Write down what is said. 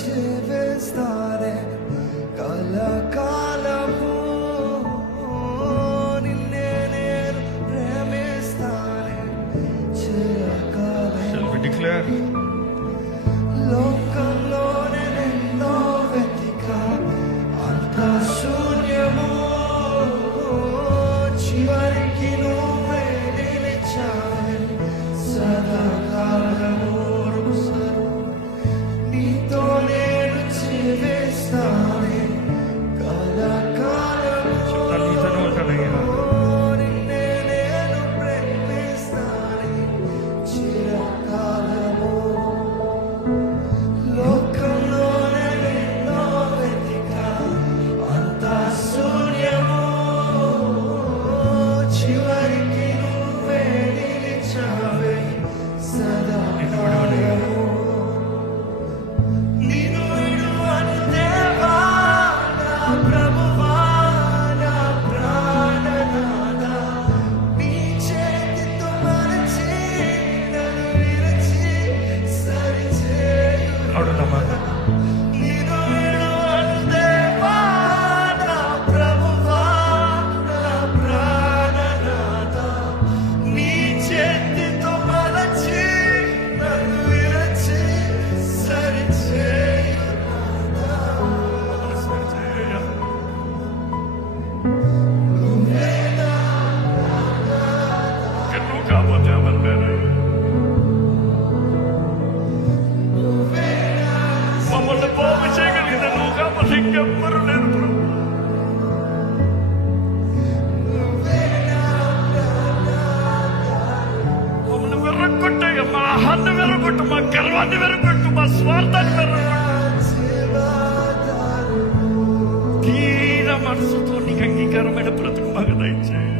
జీవిస్తానే కలకాలము నిన్నే నేను ప్రేమిస్తానే చిరకాలం. Shall we declare? లోకంలోనే నిన్నో వెతికా అంత శూన్యము చివరికి నువ్వే నిలిచావే సదాకాలము నీతో నేను జీవిస్తానే కలకాలము నీతోనే ఉంటానయ్యా. నిన్నే నేను ప్రేమిస్తానే చిరకాలము. లోకంలోనే నిన్నో వెతికా అంతా శూన్యము చివరికి నువ్వే నిలిచావే సదాకాలము. నిన్ను విడువను దేవా నా ప్రభువా నా ప్రాణనాథా నీ చేతితో మరచి నన్ను విరచి సరిచేయు. అడుగుదామా? నిన్ను విడువను దేవా నా ప్రభువా నా ప్రాణనాథా నీ చేతితో మరచి నన్ను విరచి సరిచేయు. నువ్వేనా ఇక్కడ నువ్వు కాకపోతే ఎవరు లేరు. మమ్మల్ని బాగు చేయగలిగిన నువ్వు కాకపోతే ఇంకెవ్వరు లేరు ప్రభు. మమ్మల్ని వెర్రగొట్టయ్య, మా ఆహాన్ని వెర్రగొట్టు, మా గర్వాన్ని వెర్రగొట్టు, మా స్వార్థాన్ని వెర్రగొట్టు. దీన మనసుతో నీకు అంగీకారమైన బ్రతుకు మాకు దయచేయి.